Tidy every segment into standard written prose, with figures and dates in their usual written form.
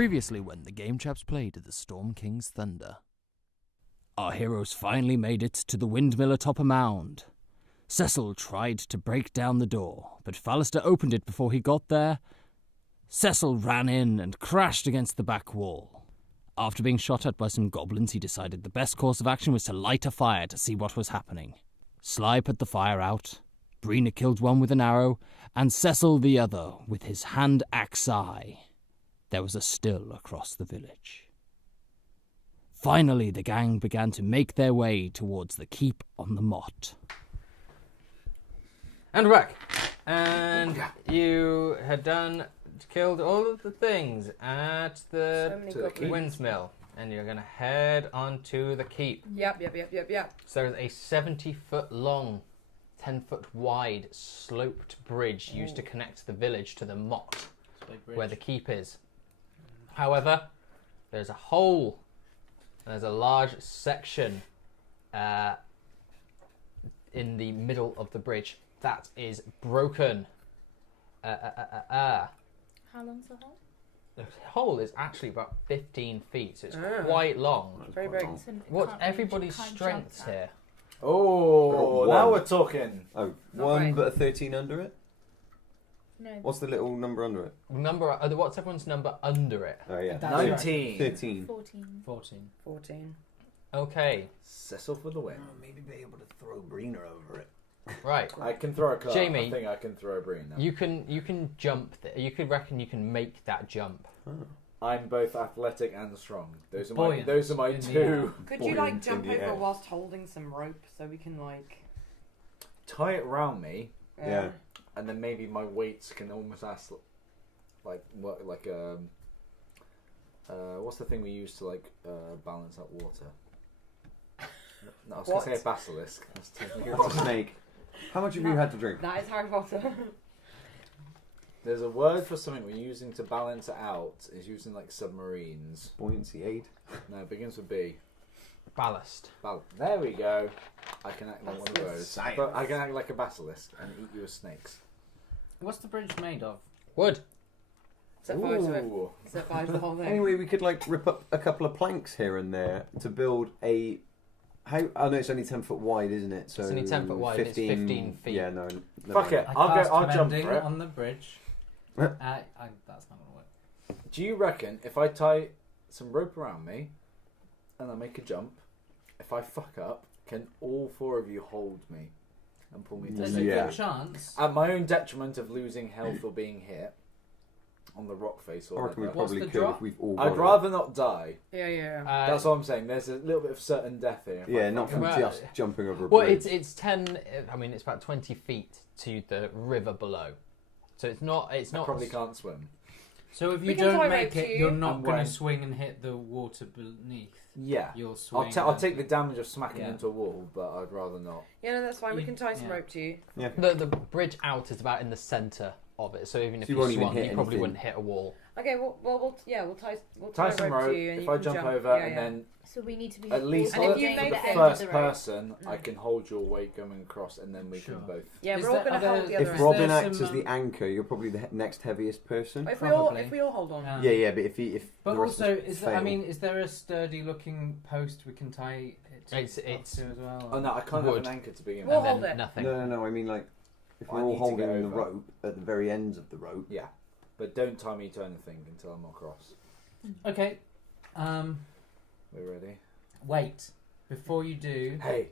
Previously when the game Chaps played at the Storm King's Thunder. Our heroes finally made it to the windmill atop a mound. Cecil tried to break down the door, but Fallister opened it before he got there. Cecil ran in and crashed against the back wall. After being shot at by some goblins, he decided the best course of action was to light a fire to see what was happening. Sly put the fire out, Brina killed one with an arrow, and Cecil the other with his hand axe eye. There was a still across the village. Finally, the gang began to make their way towards the keep on the motte. And we're back. And you had killed all of the things at the windmill. And you're going to head on to the keep. Yep. So there's a 70-foot long, 10-foot wide, sloped bridge used to connect the village to the motte, where the keep is. However, there's a hole. There's a large section in the middle of the bridge that is broken. How long's the hole? The hole is actually about 15 feet, so it's quite long. Very big. What's everybody's strengths here? Oh, now we're talking. Oh, Not one right. but a 13 under it? No. What's the little number under it? What's everyone's number under it? Oh, yeah. 19. 13. 14. 14. Okay, Cecil for the win. Maybe be able to throw Brina over it. right. I can throw a car. Jamie, I think I can throw a Breen now. You can jump. You could reckon you can make that jump. I'm both athletic and strong. Those are Buoyant my in the two. Could you like Buoyant jump in the over air. whilst holding some rope so we can like Tie it round me, Yeah. and then maybe my weights can almost act like what, like what's the thing we use to balance out water? No, I was going to say a basilisk. That's technically That's a wrong. snake. How much have you had to drink? That is Harry Potter. There's a word for something we're using to balance it out. It's using like submarines. Buoyancy aid. No, it begins with B. Ballast. There we go. I can act like one of those. Science. But I can act like a basilisk and eat you as snakes. What's the bridge made of? Wood. Set fire to it. Ooh. Set fire to the whole thing. Anyway, we could rip up a couple of planks here and there to build a... Oh no, it's only 10 foot wide, isn't it? So It's only 10 foot wide, it's 15 feet. Yeah, no. Fuck it. I I'll cast jump mending for it. on the bridge. Huh? That's not gonna work. Do you reckon if I tie some rope around me and I make a jump, if I fuck up, can all four of you hold me and pull me to There's safety? a Yeah. good chance. At my own detriment of losing health or being hit on the rock face I or reckon we whatever. What's probably the could drop? if we've all I'd got rather not die. Yeah. That's what I'm saying. There's a little bit of certain death here. it. Yeah, not from Well, just jumping over a Well, bridge. it's 10. I mean, it's about 20 feet to the river below, so it's not. It's I not. probably can't swim. So if We you can tie don't rope make to it, you. you're not I'm going wearing- to swing and hit the water beneath. Yeah. You'll swing. I'll take the damage of smacking Yeah. into a wall, but I'd rather not. Yeah, no, that's fine. We can tie some Yeah. rope to you. Yeah. The bridge out is about in the centre of it, so even if So you you won't even swung, hit you probably anything. wouldn't hit a wall. Okay, we'll Tie tie some rope rope. to you and If you I can jump over Yeah, and yeah. then So we need to be at least And if for you the make the end first of the rope- person, I can hold your weight going across, and then we Sure. can both. Yeah, Is we're all there going to other- hold the other If end. Robin there acts some, as the anchor, you're probably the next heaviest person. If Probably. we all hold on. Yeah, but if But the rest also, of us is there, I fail- mean, is there a sturdy-looking post we can tie it to? It's- up to as well? Oh no, I can't Wood. have an anchor to begin We'll with. hold then it. nothing. No, I mean if I we're all need to holding get the over. rope at the very ends of the rope. Yeah, but don't tie me to anything until I'm across. Okay. We're ready. Wait. Before you do, Hey,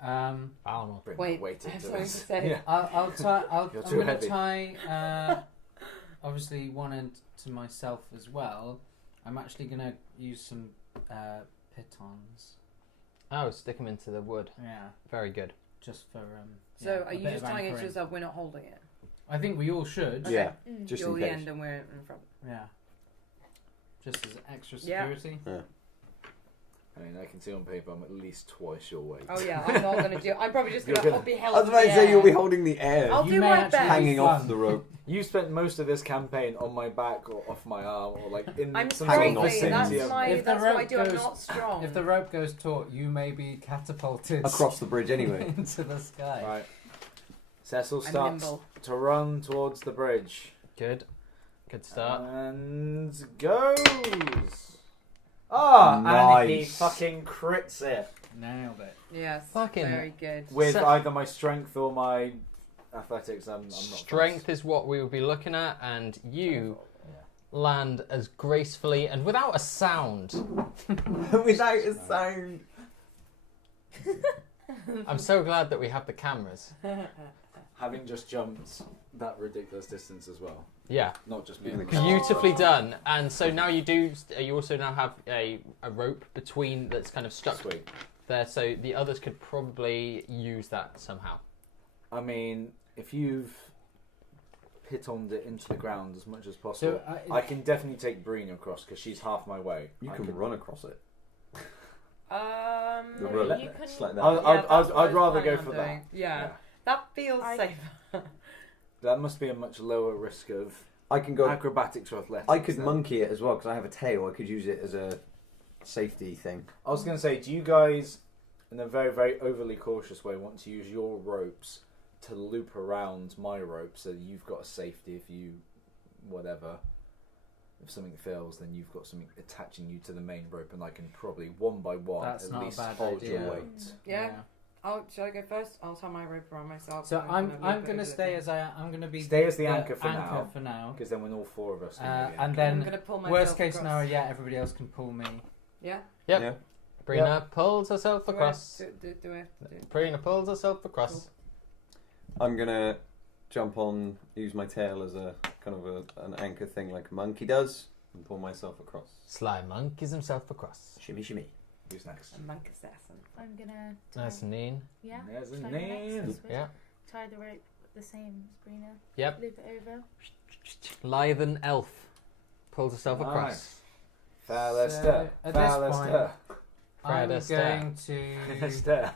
um, Balnor. bring Wait, that weight I have into something this. to say. Yeah. I'll tie. I'm You're too going to heavy. tie. Obviously, one end to myself as well. I'm actually going to use some pitons. Oh, stick them into the wood. Yeah, Very good. just for. So yeah, are a you bit just of tying it to anchoring. yourself? We're not holding it. I think we all should. Okay. Yeah, Mm. just You're in the case. end and we're in front. Yeah. Just as extra Yeah. security. I mean, I can see on paper I'm at least twice your weight. Oh yeah, I'm not going to do. I'm probably just You're going to gonna- be held. I was about in to the say air. you'll be holding the air, I'll You do may my actually best. hanging off fun. the rope. You spent most of this campaign on my back or off my arm or like in I'm some hanging sort of off strengthy. things. That's vicinity of my. me. If the That's what I rope do. I'm goes- not strong. If the rope goes taut, you may be catapulted Across the bridge anyway. into the sky. Right. Cecil I'm starts nimble. to run towards the bridge. Good. Good start. And goes. And he Nice. fucking crits it Nailed it. Yes. Fucking- Very good. with So- either my strength or my athletics. I'm not Strength is what we will be looking at, and you land as gracefully and without a sound. Without a sound. I'm so glad that we have the cameras. Having just jumped that ridiculous distance as well. Yeah, Not just me. beautifully done. And so now you also now have a rope between that's kind of stuck Sweet. there, so the others could probably use that somehow. I mean, if you've pitoned it into the ground as much as possible, So I can definitely take Breen across because she's half my way. You I can run across it. The No, rope. you can- It's like that. I'd rather go for that. doing. Yeah. That feels safer. That must be a much lower risk of I can go. acrobatics or athletics. I could then. monkey it as well because I have a tail. I could use it as a safety thing. I was going to say, do you guys, in a very, very overly cautious way, want to use your ropes to loop around my rope so you've got a safety if you, whatever, if something fails, then you've got something attaching you to the main rope and I can probably, one by one, That's at not a least bad hold idea. your weight. Yeah. Shall I go first? I'll tie my rope around myself. So and I'm loop I'm it gonna over stay the as I am. I'm gonna be Stay as the the anchor for now. Because then when all four of us can be the and anchor. I'm then gonna pull myself worst case across. scenario, yeah, everybody else can pull me. Yeah. Yep. Yeah. Brina pulls herself across. Do I have to do? Brina pulls herself across. I'm gonna jump on, use my tail as a kind of an anchor thing like a monkey does, and pull myself across. Sly monkeys himself across. Shimmy, shimmy. Who's next? A monk assassin. I'm gonna. Nice and neat. Yeah. There's a Shall I go next name. this way? Yeah. Tie the rope the same as Brina. Yep. Loop it over. Lithen elf pulls herself across. Nice. Falister. at this Falister. I'm Fred going to. Falister.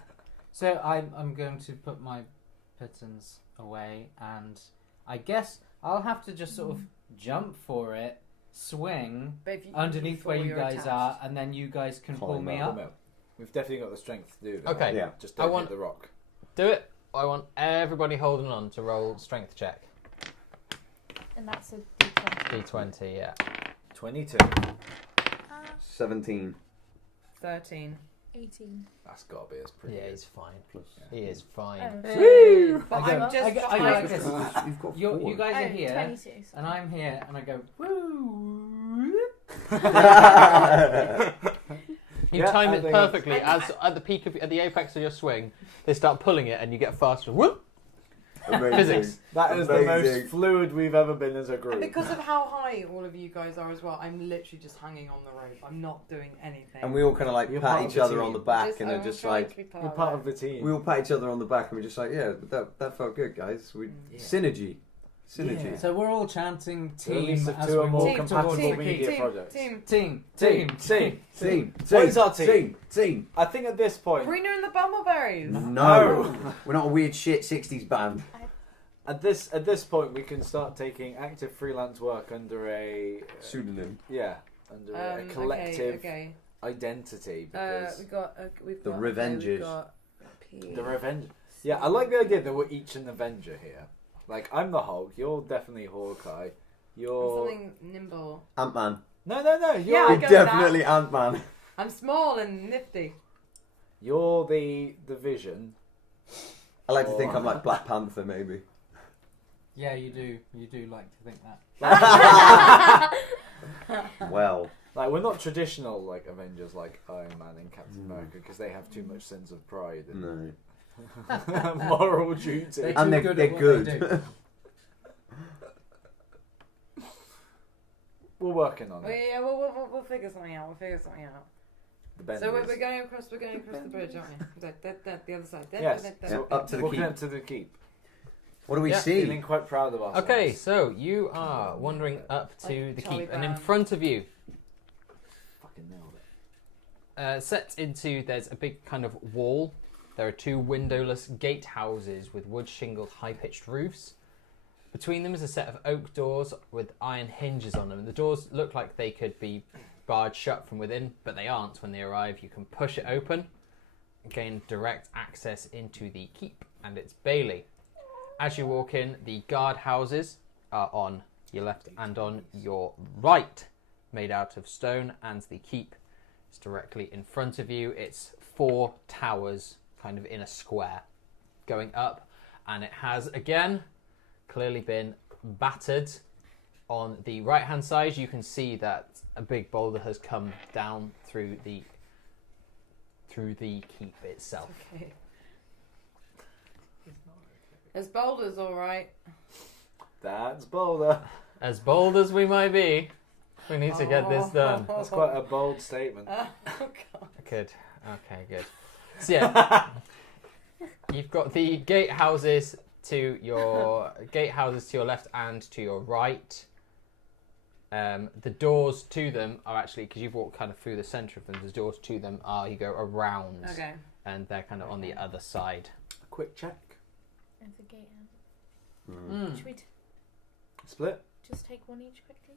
So I'm going to put my pitons away, and I guess I'll have to just sort of jump for it, swing But if you underneath before where you you're guys attached. are, and then you guys can pull Climb me up. up. We've definitely got the strength to do that. Okay. Yeah. Just I don't want- hit the rock. Do it. I want everybody holding on to roll strength check. And that's a D20. D20, yeah. 22. 17. 13. 18. That's got to be as pretty. Yeah, he's fine. Plus. He is fine. Oh. But I go- I'm just I go trying like to- this. You've got You four. guys are Oh, here, 22. and I'm here, and I go woo. You Yeah, time I it think perfectly. As at the peak of at the apex of your swing, they start pulling it, and you get faster. Whoop! Amazing. Physics. That is the Amazing. most fluid we've ever been as a And group. because of how high all of you guys are as well, I'm literally just hanging on the rope. I'm not doing anything. And we all kind of like You're part pat of each the other team. on the back, and I'm they're just trying like, to be We're part of the team. we all pat each other on the back, and we're just like, yeah, that felt good, guys. We Yeah. synergy. Yeah. So we're all chanting We're at team least as two or we more walk Team, compatible towards team, the media key. projects. Team. Team. Team. What is our team? Team. I think at this point, Brina and the Bumbleberries. No. We're not a weird shit 60s band. at this point, we can start taking active freelance work under a Pseudonym. under a collective Okay. identity because We've The got Revengers. We've got P. the revenge. Yeah, I like the idea that we're each an Avenger here. Like I'm the Hulk, you're definitely Hawkeye. You're Something nimble. Ant-Man. no. Yeah, You're I You're get definitely Ant-Man. I'm small and nifty. you're the Vision. I like to think I'm like Black Panther, maybe. Yeah, you do. You do like to think that. Well. Like we're not traditional like Avengers like Iron Man and Captain America because they have too much sense of pride and No. moral duty. They're And too they're good at what good. they do. We're working on Well, it. yeah, we'll figure something out. The The So Benders. we're going across the bridge, aren't we? The other side. Yes. So up to the Walking keep. up to the keep. What do we Yeah. see? Feeling quite proud of ourselves. Okay, so you are wandering up to Like the Charlie keep, and in Brown. front of you, Fucking nailed it. set into, there's a big kind of wall. There are two windowless gatehouses with wood shingled high-pitched roofs. Between them is a set of oak doors with iron hinges on them. The doors look like they could be barred shut from within, but they aren't. When they arrive, you can push it open and gain direct access into the keep and its bailey. As you walk in, the guard houses are on your left, and on your right, made out of stone, and the keep is directly in front of you. It's 4 towers kind of in a square going up, and it has again clearly been battered. On the right hand side you can see that a big boulder has come down through the keep itself. Okay. Is boulders all right? That's Boulder. As bold as we might be, we need to get this done. That's quite a bold statement. Oh God. Good. Okay, good. So yeah, you've got the gatehouses to your left and to your right. The doors to them are actually, because you've walked kind of through the centre of them, the doors to them are, you go around, Okay. and they're kind of on the other side. A quick check. There's a gate out. Mm. Should we Split. just take one each quickly?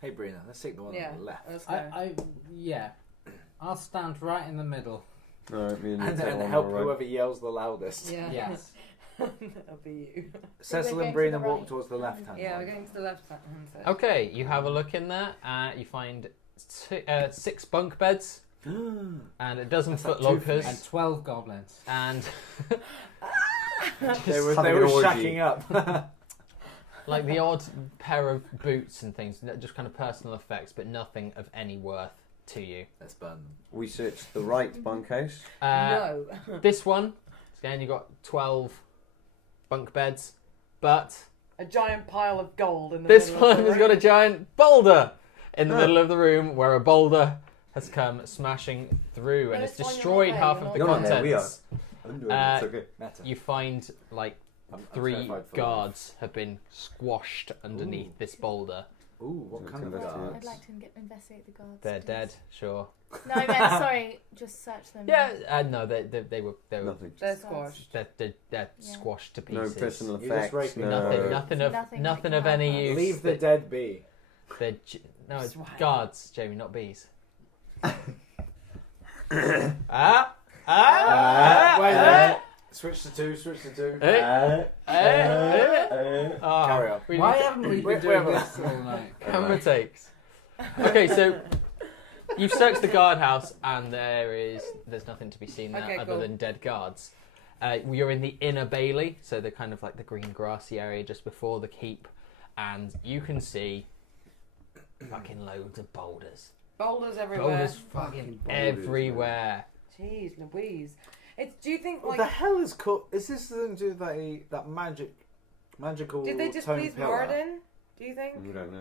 Hey, Brina, let's take the one Yeah. on the left. Let's go. Yeah. I'll stand right in the middle. Alright, me and you And take then one help on the right. whoever yells the loudest. Yeah. Yes. That'll be you. Cecil we're and going to Brina the walk right. towards the left hand. Yeah, we're going to the left hand side. Okay, you have a look in there. You find 6 bunk beds and a dozen That's foot like 2 lockers And 12 goblins. and They were having an orgy. shacking up. like the odd pair of boots and things, just kind of personal effects, but nothing of any worth to you. Let's burn. We searched the right bunkhouse. No. This one, again, you've got 12 bunk beds, but A giant pile of gold in the this middle of one the has got a room. giant boulder in the middle of the room where a boulder has come smashing through and No, it's it's fine, destroyed you're not half there, of the you're not there, we contents. I'm doing Uh, it, it's okay. Meta. You find like I'm 3 terrified for guards have been squashed underneath Ooh. this boulder. Ooh, what Let's kind of investigate. guards? I'd like to investigate the guards. They're please. dead, sure. No, I meant, sorry, just search them. Yeah, no, they were Nothing. They're Just guards. squashed. they're Yeah. squashed to No pieces. personal You just effects. raped me. No. Nothing Nothing nothing like of any that. use. Leave the dead be. No, it's Swag. guards, Jamie, not bees. Wait a minute. Switch to 2, switch to 2. Oh, Carry on. we Why need haven't we Wait, been doing wait, this all night? camera takes. Okay, so you've searched the guardhouse and there's nothing to be seen there Okay, other cool. than dead guards. You're in the inner bailey, so the kind of like the green grassy area just before the keep, and you can see fucking loads of boulders. Boulders everywhere. Boulders fucking everywhere. Jeez Louise. Do you think, What like, the hell is called? Is this something to do with that magical? did they just tome please pillar? Warden? Do you think? We don't know.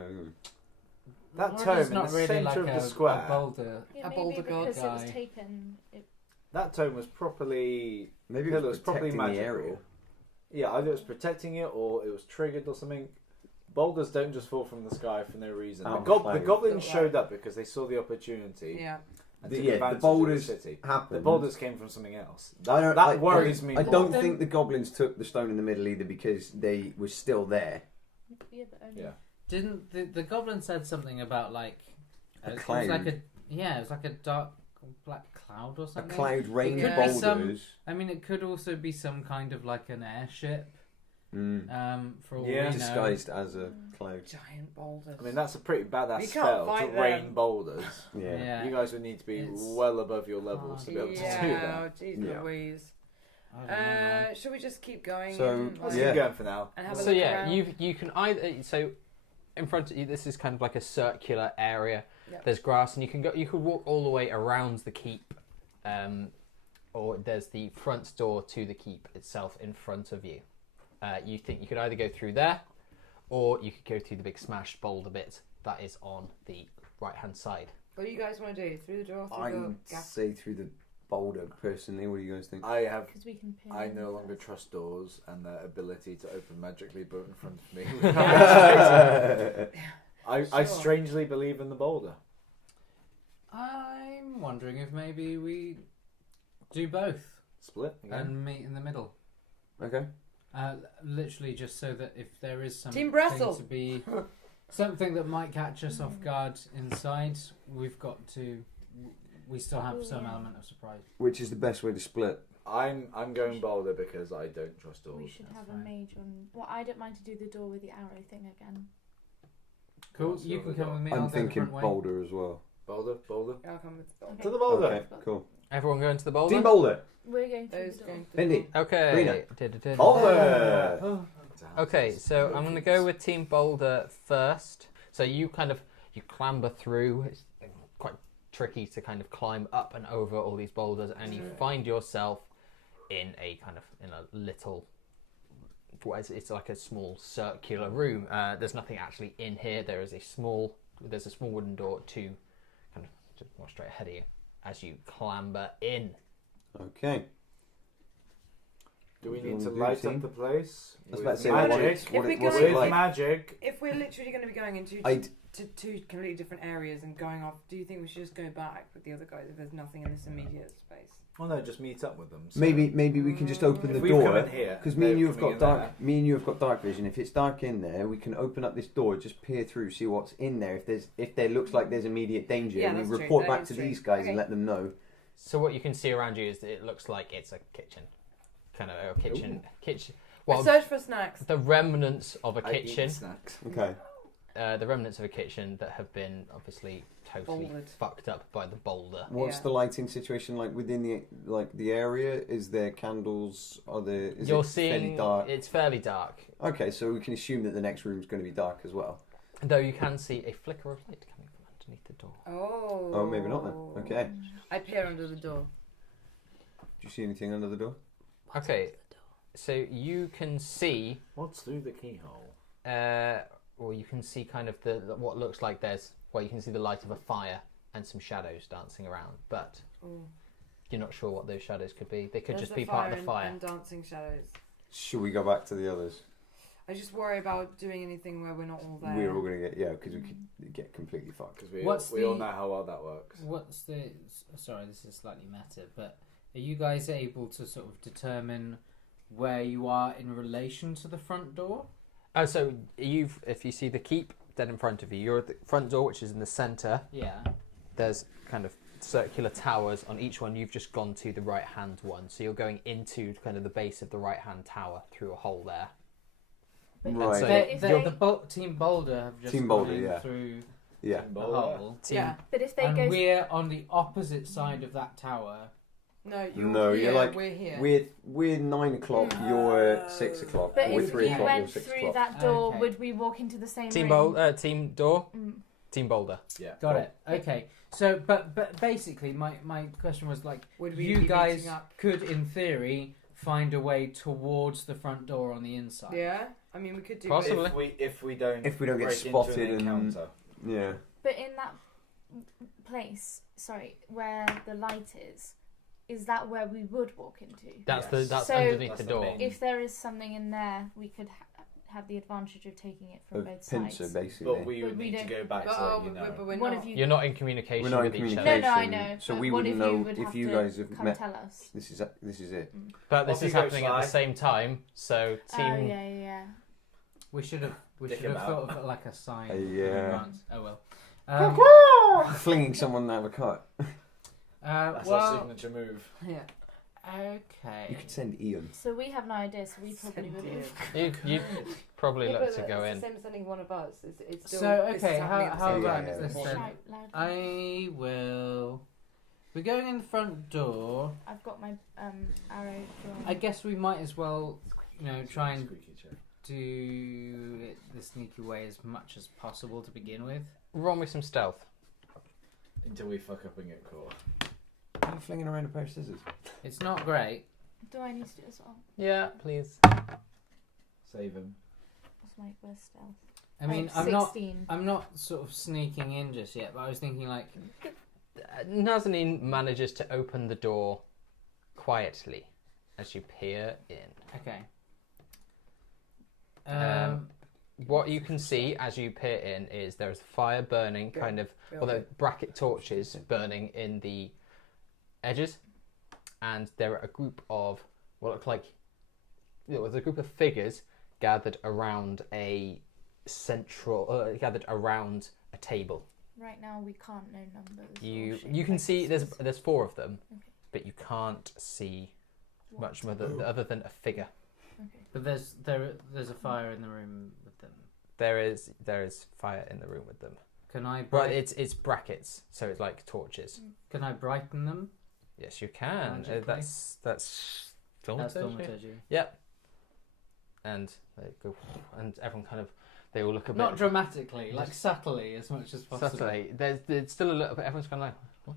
That Warden's tome in not the really centre like of the a square. boulder. Yeah, A maybe boulder god because it was guy. taken. That tome was properly. Maybe pillar it was was properly protecting the magical. area. Yeah, either it was protecting it or it was triggered or something. Boulders don't just fall from the sky for no reason. Out The of cloud. goblins Right. showed up because they saw the opportunity Yeah. and The- took yeah, the advantage boulders of the city. Happened. The boulders came from something else. I don't- That I- worries me. I more. don't Then- think the goblins took the stone in the middle either because they were still there. Yeah, but only. Yeah. Didn't the goblin said something about like A it was cloud. like it was like a dark black cloud or A something. cloud rained could be some- boulders. I mean, it could also be some kind of like an airship. Mm. For all Yeah. we know. Disguised as a cloud. Giant boulders. I mean, that's a pretty badass You can't spell to fight rain them. boulders. Yeah. Yeah. You guys would need to be It's well above your levels to be able to do yeah, that. jeez Yeah. Louise. I don't know, man. Should we just keep going? So, and, Let's Yeah. keep going for now. and have a So look yeah, around? you can either in front of you. This is kind of like a circular area. Yep. There's grass, and you could walk all the way around the keep, or there's the front door to the keep itself in front of you. You think you could either go through there, or you could go through the big smashed boulder bit that is on the right hand side. What do you guys want to do? Through the door, through I the would gap? say through the boulder personally. What do you guys think? Because we can pin I them no longer first. trust doors and their ability to open magically but in front of me. I Sure. strangely believe in the boulder. I'm wondering if maybe we do both Split again. and meet in the middle. Okay. Literally just so that if there is Team something Brestle. to be something that might catch us off guard inside, we've got to. We still have some Yeah. element of surprise. Which is the best way to split? I'm going boulder because I don't trust doors. We should That's have fine. a mage on. Well, I don't mind to do the door with the arrow thing again. Cool. Let's You go can with come that. with me. I'll I'm go the thinking front way. boulder as well. Boulder. I'll come with the Okay. To the boulder. Okay, cool. Everyone going to the boulder? Team boulder. We're going through Those the door. going to Bindy. Okay. Boulder. Okay, so I'm going to go with Team Boulder first. So you clamber through. It's quite tricky to kind of climb up and over all these boulders, and you find yourself in a little. It's like a small circular room. There's nothing actually in here. There's a small wooden door to kind of just more straight ahead of you as you clamber in. Okay. Do we You need wanna to do light team? up the place? I was with about to say, magic? If we what's go it in- like? Magic. If we're literally going to be going into I'd- two completely different areas and going off, do you think we should just go back with the other guys if there's nothing in this immediate space? Well, no, just meet up with them. So Maybe we can just open the if we come door. in here, Because me and they're you have coming got in dark. there. Me and you have got dark vision. If it's dark in there, we can open up this door, just peer through, see what's in there. If there looks like there's immediate danger, Yeah, we that's true. report That back is to true. these guys Okay. and let them know. So what you can see around you is that it looks like it's a kitchen, kind of a kitchen. I Well, search for snacks. the remnants of a I eat kitchen. snacks. Okay. The remnants of a kitchen that have been obviously totally Bouldered. fucked up by the boulder. What's Yeah. the lighting situation like within the area? Is there candles? Is You're it fairly seeing dark? it's fairly dark, Okay, so we can assume that the next room's going to be dark as well. though you can see a flicker of light coming from underneath the door. Oh. Oh, maybe not then. Okay. I peer under the door. Do you see anything under the door? Okay, so you can see, What's through the keyhole? or you can see kind of what looks like you can see the light of a fire and some shadows dancing around, but Ooh. you're not sure what those shadows could be. They could There's just be part of the fire. And dancing shadows. Should we go back to the others? I just worry about doing anything where we're not all there. We're all going to get because we could get completely fucked. Because we What's all the- know how well that works. What's the? Sorry, this is slightly meta, but are you guys able to sort of determine where you are in relation to the front door? Oh, so if you see the keep dead in front of you, you're at the front door, which is in the centre. Yeah. There's kind of circular towers on each one. You've just gone to the right-hand one, so you're going into kind of the base of the right-hand tower through a hole there. But Right. So if they- Team Boulder have just Team gone Boulder, in yeah. through Yeah. the hole. Yeah. But if they And go, we're on the opposite side of that tower. No, you're No, here, you're like- we're here. We're 9 o'clock. You're 6 o'clock. but We're if 3 we o'clock. You're went 6 through o'clock. that door, Okay. would we walk into the same Team room? Team door, Mm. Team Boulder. Yeah. Got it. Okay. So, but basically, my question was like, Would we you be guys meeting up? could, in theory, find a way towards the front door on the inside. Yeah, I mean we could do. Possibly. If we don't If we don't get break into spotted an and- encounter. Yeah. But in that place, where the light is that where we would walk into? That's Yes. that's So- underneath That's the the door. main- If there is something in there, we could have the advantage of taking it from A both pincer, sides. basically. But we But would we need to don't- go back But, to let you know. but we're One not. of you. You're not in communication We're not in with each communication. other. No, I know. So but we what wouldn't if know you would if have you to guys have come met. tell us? This is it. But this Off you is go, happening at the Sly. same time, so Oh team. yeah. We should have Dick thought about. of it like a sign. Yeah. in advance. Oh well. Flinging someone out of a cart. That's our well. signature move. Yeah. Okay. You could send Ian. So we have no idea. So we probably would have. You probably Yeah, look but to go it's in. the same as sending one of us. It's still, So, this is okay, happening at the how same about time, this it's then? important. Shout loudly. I will. We're going in the front door. I've got my arrow drawn. I guess we might as well, try and Squeaky chair. do it the sneaky way as much as possible to begin with. Roll me some stealth. Until we fuck up and get caught. Are you flinging around a pair of scissors? It's not great. Do I need to do it as well? Yeah, please. Save him. What's my worst stealth? I mean, have I'm 16. not sort of sneaking in just yet, but I was thinking like, Nazanin manages to open the door quietly as you peer in. okay. What you can see as you peer in is there's fire burning, kind of, although bracket torches burning in the edges, and there are a group of what look like there's a group of figures gathered around a gathered around a table. Right now we can't know numbers. or You shape can see there's faces. 4 of them, Okay. but you can't see What? much other than a figure. Okay. But there's a fire in the room with them. There is fire in the room with them. Can I? Well, it's brackets, so it's like torches. Can I brighten them? Yes, you can. Magically? That's That's thaumaturgy. thaumaturgy. Yep. And they go, and everyone kind of, they all look a bit. Not dramatically, like subtly as much as possible. subtly. There's still a little bit. Everyone's kind of like, what?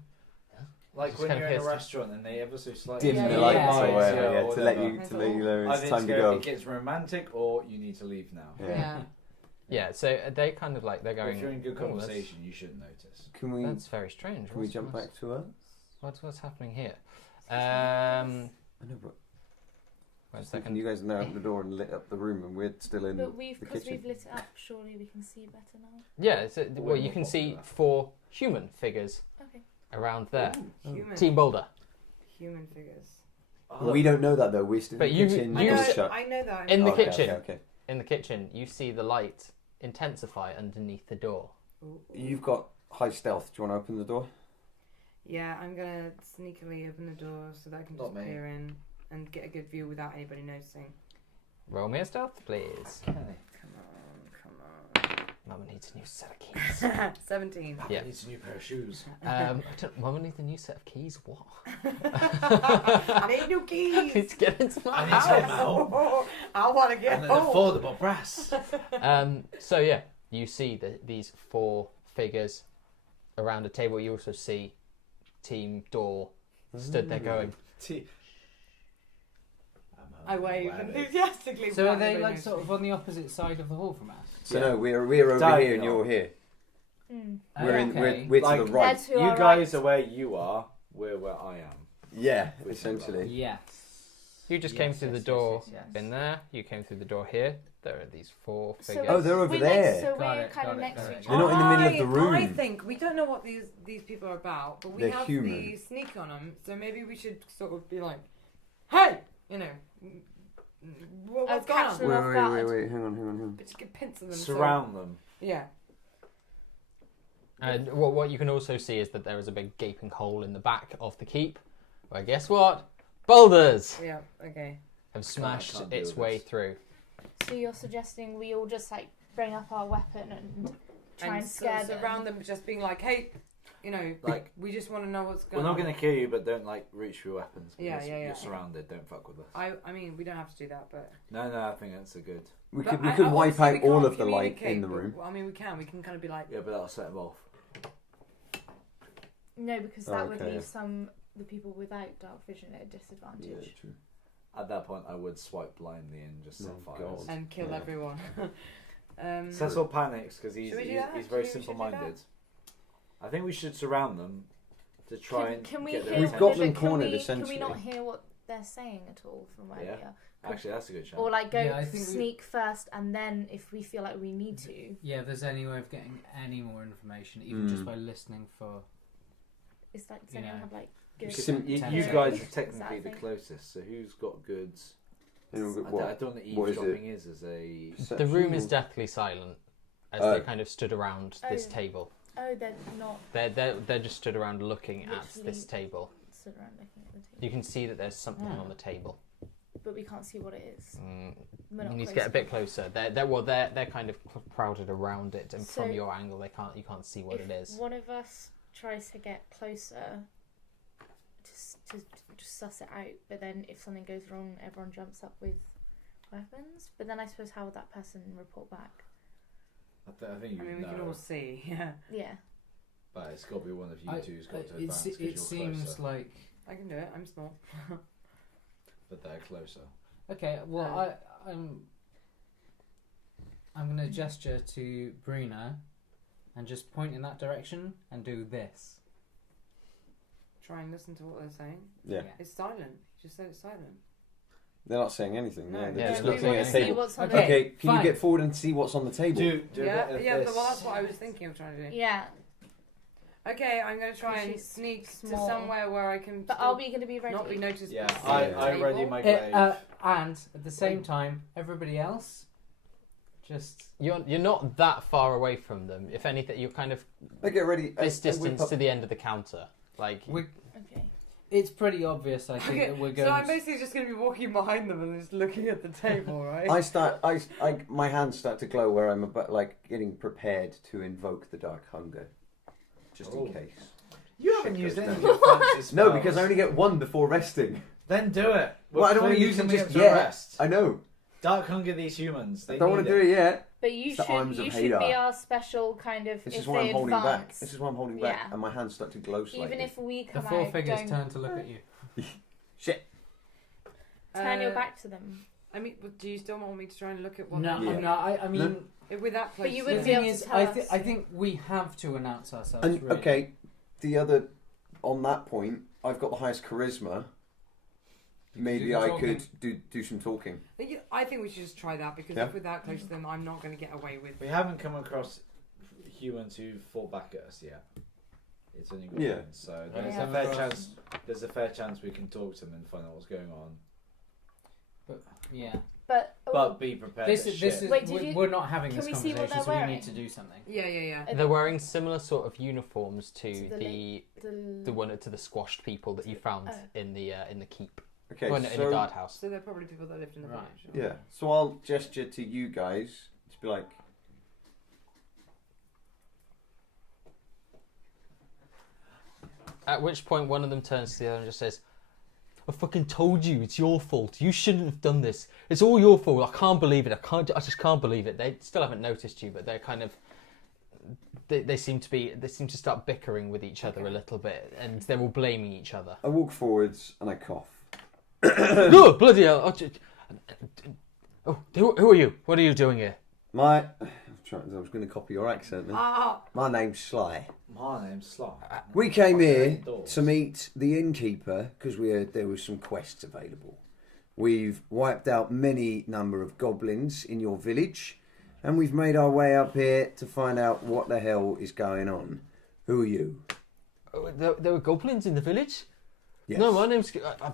Like Just when kind you're of in a hears- restaurant and they ever so slightly Dim Yeah, the yeah, lights yeah. or whatever, or to let whatever. you know it's Either time to go. It gets romantic, or you need to leave now. Yeah. Yeah. So they kind of like they're If going. you're in good "Oh, that's- Can we That's very strange. can we jump back to us? What's happening here? I know, but One just thinking second. you guys now opened the door and lit up the room, and we're still in But the because kitchen. we've lit it up, surely we can see better now. Yeah. So, well, you more can see popular. 4 human figures Okay. around there. Human. Team Boulder. Human figures. Well, we don't know that though. We're still in But the you- kitchen. you- doors You- shut. I know that. In the Okay, kitchen. Okay. In the kitchen, you see the light intensify underneath the door. Ooh. You've got high stealth. Do you want to open the door? Yeah, I'm gonna sneakily open the door so that I can Not just me. peer in and get a good view without anybody noticing. Roll me a stealth, please. Come on. Mama needs a new set of keys. 17. Papa Yeah. needs a new pair of shoes. Mama needs a new set of keys. What? I need new I keys. need to get into my I need to house. get home. I want to get And an home. affordable brass. So yeah, you see these 4 figures around a table. You also see Team Door stood there going. I wave Wow, enthusiastically. So are without they anybody like sort of on the opposite side of the hall from us? So Yeah. no, we're over here and Diagonal. you're here. Mm. We're in. Okay. We're to Like- the right. That's who You are guys right. are where you are. We're where I am. Yeah, essentially. Yes. You just Yes, came through the yes, door yes, yes, yes. in there. You came through the door here. There are these 4 So figures. Oh, they're over we there. Next, so Got we're it, kind of got it, next got to it. each They're other. not in the middle of the room. I think we don't know what these people are about, but we They're have human. the sneak on them, so maybe we should sort of be like, "Hey, you know, what's going catch on?" them. off guard. Wait. Hang on. But you can pinch them. Surround them. So, yeah. And what you can also see is that there is a big gaping hole in the back of the keep, where guess what? Boulders Yeah. Okay. have smashed can't deal its with way this. through. So you're suggesting we all just like bring up our weapon and try and so- scare them? surround them, just being like, "Hey, you know, Like- we just want to know what's We're going not on." going to kill you, but don't like reach for your weapons. Yeah, because yeah. You're surrounded. Don't fuck with us. I mean, we don't have to do that, but No, I think that's a good. We but could we I- could wipe obviously out we all can't of the light communicate, in the but- room. I mean, we can kind of be like, Yeah, but that'll set them off. No, because that would Okay. leave the people without dark vision at a disadvantage. true. At that point, I would swipe blindly and just set Oh, fires. God. and kill Yeah. everyone. Cecil panics because he's Should we do that? he's very Should we do simple-minded. I think we should surround them to try and Can we get hear? their We've attention. got no, them but can cornered, we- essentially. Can we not hear what they're saying at all from where Yeah. we are? Actually, that's a good chance. Or like go Yeah, I think we- sneak first, and then if we feel like we need to, Yeah, if there's any way of getting any more information, even just by listening for. it's like does You anyone know. have like good? You Yeah. guys are Is that technically a the thing? closest, so who's got goods? You know, I don't what? know what What is eavesdropping is as a. The room is Perception deathly silent as Oh. they kind of stood around this Oh. table. Oh, they're not They're just stood around looking at Literally. this table. stood around looking at the table, You can see that there's something Hmm. on the table. but we can't see what it is. Mm, We're you not need to close get a bit closer. They're kind of crowded around it, and So from your angle, you can't see what if it is. one of us tries to get closer to suss it out, but then if something goes wrong, everyone jumps up with weapons. But then I suppose how would that person report back? I think you I mean, we know, can all see. Yeah, Yeah. but it's got to be one of you two who's got to It advance because it you're seems closer. like. I can do it. I'm small. But they're closer. Okay, well, No. I'm going to gesture to Brina and just point in that direction and do this. Try and listen to what they're saying. Yeah. It's silent. You just said it's silent. They're not saying anything. No. Yeah, they're Yeah, just we looking wanna at the see table. what's on Okay. Okay, can you fine. get forward and see what's on the table? Do a bit Yeah, of yeah. this. Well, that's what I was thinking of trying to do. Yeah, Okay, I'm gonna try and She's sneak to small. somewhere where I can. but still are we going to be ready? not be noticed? Yeah, by the I ready table? my glaive. And at the same time, everybody else just. You're not that far away from them. If anything, you're kind of They get ready. this I whip distance up- to the end of the counter. Like We, Okay. It's pretty obvious, I think, Okay, that we're going. so I'm basically just going to be walking behind them and just looking at the table, right? My hands start to glow where I'm about, like, getting prepared to invoke the Dark Hunger, just in case. You Shit haven't used goes any of down. your fancy spells. No, because I only get one before resting. Then do it. Well, I don't want to use them just yet. Rest. I know. Dark hunger these humans. They I don't want to do it yet. But you It's the arms should of be Hadar. our special kind of. This if is why they I'm holding back. advance, This is why I'm holding back, Yeah. and my hands start to glow slightly. even if we The come four out, figures don't turn to look at you. Shit. turn your back to them. I mean, but do you still want me to try and look at what? No, Yeah. no. I mean, With that close. But you the wouldn't be thing able to is, tell us. I think we have to announce ourselves. And really. okay, the other on that point, I've got the highest charisma. Maybe the I talking. could do some talking. I think we should just try that because Yeah. if we're that close to them, I'm not going to get away with. We haven't come across humans who fought back at us yet. It's only Yeah. goblins, so Yeah. there's Yeah. a fair chance. There's a fair chance we can talk to them and find out what's going on. But yeah, But, But be prepared. this as is this shit. is Wait, did you- we're not having can this we see what conversation, they're so we wearing? need to do something. Yeah. Are They're wearing similar sort of uniforms to To the the one to the squashed people that you found in the keep. Okay, Well, in the so guardhouse. So they're probably people that lived in the Right. village. yeah, so I'll gesture to you guys to be like, At which point one of them turns to the other and just says, I fucking told you, it's your fault. You shouldn't have done this. It's all your fault. I can't believe it. I just can't believe it. They still haven't noticed you, but they're kind of they seem to start bickering with each other a little bit, and they're all blaming each other. I walk forwards and I cough. No, bloody hell. Who are you? What are you doing here? I was going to copy your accent. Then. Ah, My name's Sly. My name's Sly. We came here Doors. to meet the innkeeper because we heard there was some quests available. We've wiped out many number of goblins in your village, and we've made our way up here to find out what the hell is going on. Who are you? Oh, there were goblins in the village? Yes. No, my name's... I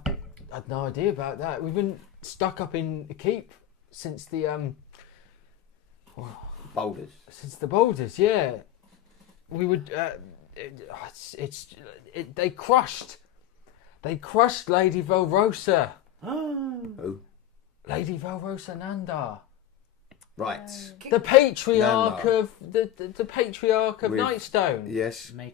had no idea about that. We've been stuck up in the keep since the Boulders. boulders, yeah. We would... they crushed Lady Velrosa. Who? Lady Velrosa Nanda. Right. The patriarch Nanda. of... The patriarch of With- Nightstone. Yes. Matriarch.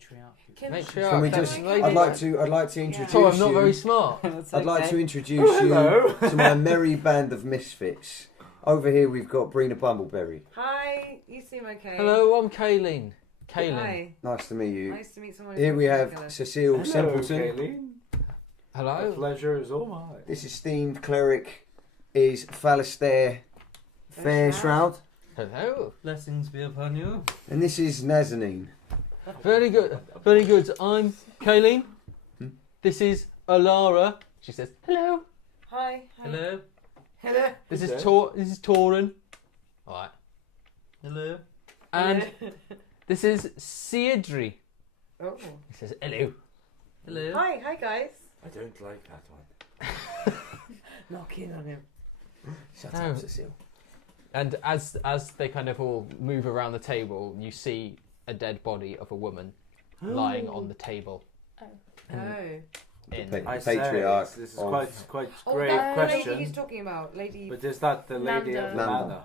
Matriarch. Can we that's just? Lady- I'd like to introduce Oh, I'm not you. very smart. I'd like to introduce you to my merry band of misfits. Over here we've got Brina Bumbleberry. hi. You seem okay. Hello, I'm Kaylin. Hi. Nice to meet you. Nice to meet someone. Here we who's have regular. Cecile Simpleton. Kayleen. The Hello. pleasure is all mine. This esteemed cleric is Phalaster Fairshroud. Hello. Blessings be upon you. And this is Nazanin. Very good. Very good. I'm Kaylin. This is Alara. She says, hello. Hi. Hello. Hello. This Good is day. This is Torin. Alright. Hello. And this is Seidri. Oh. He says, hello. Hello. Hi guys. I don't like that one. Not keen on him. Shut Oh. up, Cecile. And as they kind of all move around the table, you see a dead body of a woman lying on the table. Oh. In I Patriarch say, this is of- quite Oh, grave that's the lady question. he's talking about. Lady. But is that the lady of the Nanda. manor?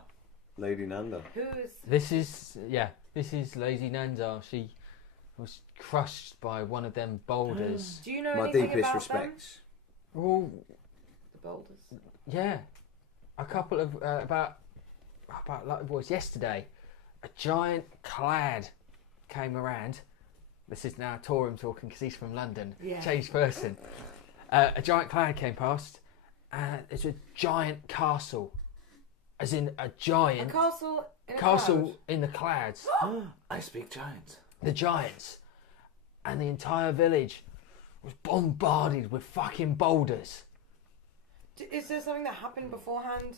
Lady Nanda. Who's? This is Lady Nanda. She was crushed by one of them boulders. Do you know My anything deepest about respects. Oh, them? The boulders. yeah. A couple of about like it was yesterday, a giant clad came around. This is now Torum talking because he's from London. Yeah. Changed person. A giant clad came past. It's a giant castle, as in a A giant castle. In a castle cloud. in the clouds. I speak giant. The giants, and the entire village was bombarded with fucking boulders. Is there something that happened beforehand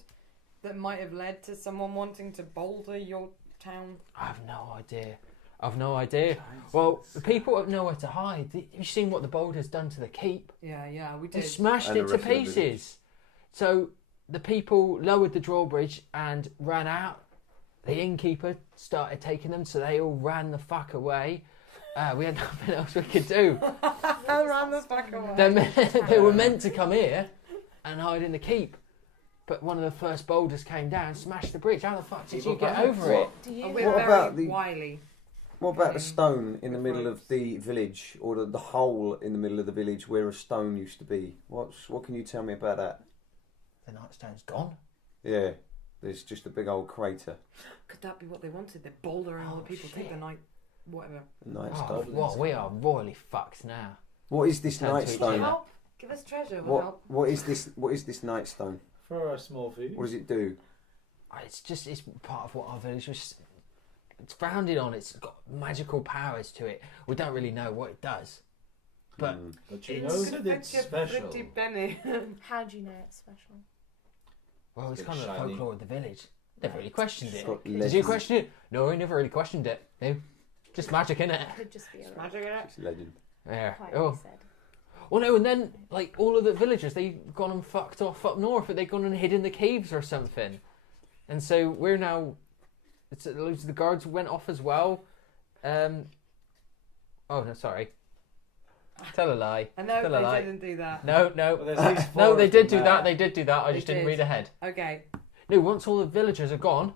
that might have led to someone wanting to boulder your town? I have no idea. Well, the people have nowhere to hide. You've seen what the boulder's done to the keep. Yeah, we They did. smashed And it the to rest of the village. pieces. So the people lowered the drawbridge and ran out. The innkeeper started taking them, so they all ran the fuck away. we had nothing else we could do. Around the back away. They were meant to come here and hide in the keep. But one of the first boulders came down and smashed the bridge. How the fuck did you get over it? Do you? We're What very about the- wily. What about the Okay. stone in the With middle of ropes. the village, or the hole in the middle of the village where a stone used to be? What can you tell me about that? The Nightstone's gone. Yeah, there's just a big old crater. Could that be what they wanted? They boulder and all the people take shit. the night, whatever. Oh, well, we are royally fucked now. What is this Turn to each Can you other. nightstone? help? Give us treasure. We'll help. What is this? What is this nightstone? For a small fee. What does it do? It's part of what our village was. It's founded on. It's got magical powers to it. We don't really know what it does. But But you It's know gonna that it's affect your special. pretty penny. How do you know it's special? well, it's It's kind of the shiny. folklore of the village. Never really questioned it. Got Did you legend. question it? No, I never really questioned it. No, just magic in it. It could just be a rock. Magic it. It's a legend. Yeah. Quite Oh. what you said. Well, no, and then like all of the villagers, they've gone and fucked off up north. They've gone and hid in the caves or something, and so we're now. Loads of the guards went off as well. Oh no, sorry. Tell a lie. I know Tell a lie. they didn't do that. No, Well, there's at least no, four they of did them do that. there. They did do that. I They just didn't did. read ahead. Okay. No, once all the villagers are gone,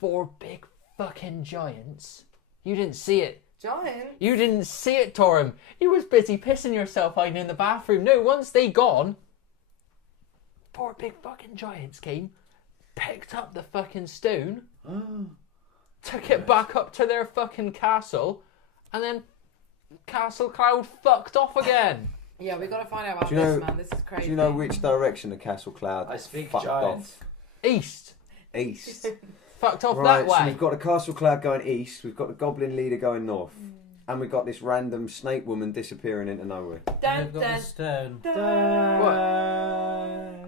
4 big fucking giants. You didn't see it. Giant. You didn't see it, Torum. You was busy pissing yourself hiding in the bathroom. No, once they gone, 4 big fucking giants came, picked up the fucking stone, took it back up to their fucking castle, and then Castle Cloud fucked off again. Yeah, we gotta find out about Do you know- this, man. This is crazy. Do you know which direction the Castle Cloud I speak fucked giant. off? East. East. Fucked off Right, that so way. we've got the Castle Cloud going east, we've got the Goblin leader going north, and we've got this random snake woman disappearing into nowhere. Dun, They've got dun, the stone. dun.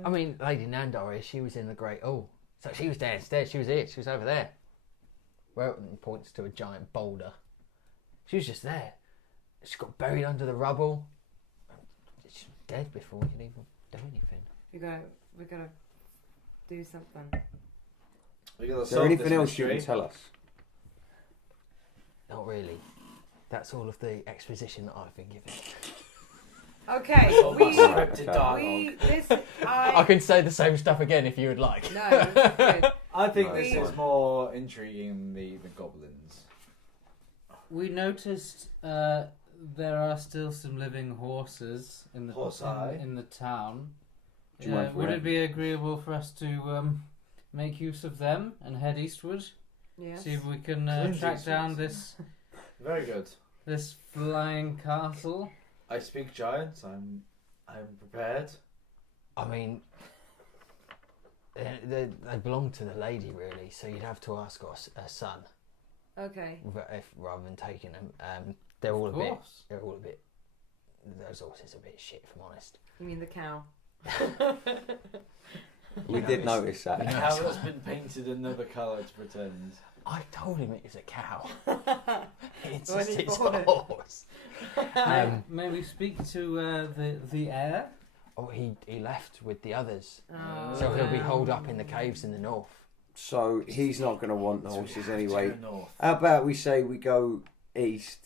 I mean, Lady Nandori, she was in the Great Hall. So she was downstairs, she was here, she was over there. Where it points to a giant boulder. She was just there. She got buried under the rubble. She's dead before we could even do anything. We gotta do something. We gotta Is there solve anything this else you mystery. can tell us? Not really. That's all of the exposition that I've been given. Okay, So much we scripted dialogue. this I can say the same stuff again if you would like. no. This is good. I think No, this it's is more intriguing than the goblins. We noticed there are still some living horses in the Horse-eye? in the town. Do you mind if we Would have- it be agreeable for us to make use of them and head eastward? Yes. See if we can Clint track Eastwood. down Very good. this flying castle. I speak giant. I'm prepared. I mean, they belong to the lady, really, so you'd have to ask us her son Okay. rather than taking them. They're all Of a bit. course. They're all a bit. Those horses are a bit shit, if I'm honest. You mean the cow? We know, did it's- notice that. you A know, cow it's- that's been painted another colour to pretend. I told him it was a cow. It's When just he his bought it. horse. May we speak to the heir? Oh, he left with the others, Oh, so he'll be no. holed up in the caves in the north. So he's not going to want the So we horses have to anyway. go north. How about we say we go east,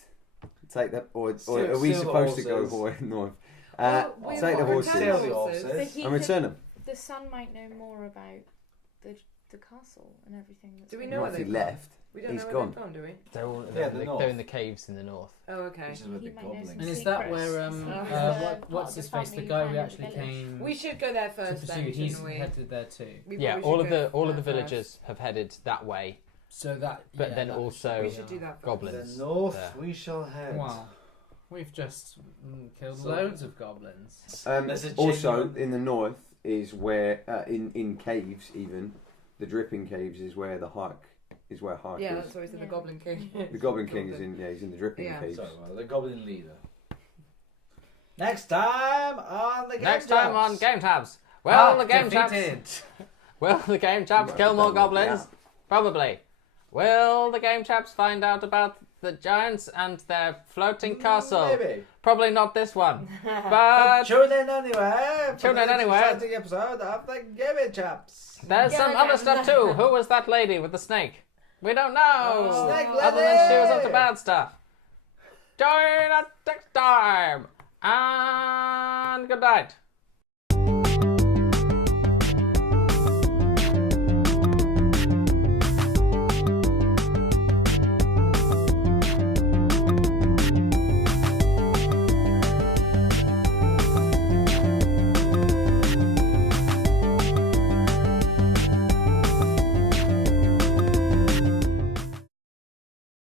take that, or are we Steal the supposed to go horses. north? Well, we've Take the got horses return Steal the horses. horses. he and could- return them. The son might know more about the castle and everything. That's Do we going know on. where Not if he they've left. We don't He's know where gone. they've gone, do we? They're all Yeah, they're, the in the, north. they're in the caves in the north. Oh, okay. Which is where He the might know some goblins. And is that secrets. where Oh. Part what's of his the face? The family guy plan who of actually the village. came We should go there to first, pursue. then, He's shouldn't we? headed there too. We Yeah, probably all should of go the all of the there villagers have headed that way, So that. but yeah, then that also We should do that first. goblins. The north there. we shall head. Wow. We've just killed So- loads of goblins. There's a Also, genuine- in the north is where in caves even the dripping caves is where the Hark is. Yeah, that's what we said. The Yeah. Goblin King. The Goblin King is in. Yeah, he's in the dripping Yeah. caves. So, the goblin leader. Next time on the Game Next time on Jams. Game Tabs. Well, the Game defeated. Chaps. Will the Game Chaps kill more goblins? Probably. Will the Game Chaps find out about the giants and their floating castle? Maybe. Probably not this one. But Tune in anyway. for Tune the in anyway. exciting episode of the Game Chaps. there's some Yeah, other yeah. stuff too. Who was that lady with the snake? We don't know. Snake Other than she was up to lady. bad stuff. Join us next time. And good night.